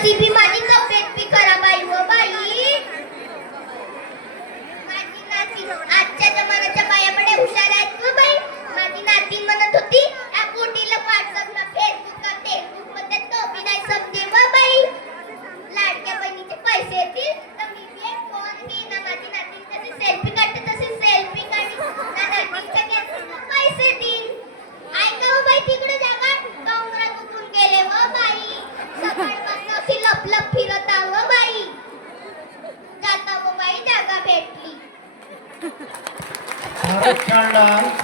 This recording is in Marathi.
माझी नशिबी माझी तब्येत बी खराब आहे व बाई. माझी नाती आजच्या जमान्याच्या बायाकडे हुशार आहेत व बाई. माझी नाती म्हणत होती या पोटीला व्हॉट्सअपला फेसबुकला फेसबुकमध्ये तो बी नाही समजे व बाई. लाडक्या बहिणीचे पैसे येतील तर मी बी एक फोन घेईन माझी नाती तशी सेल्फी काढते अशी फिरता व बाई. जाता व बाई जागा भेटली. छान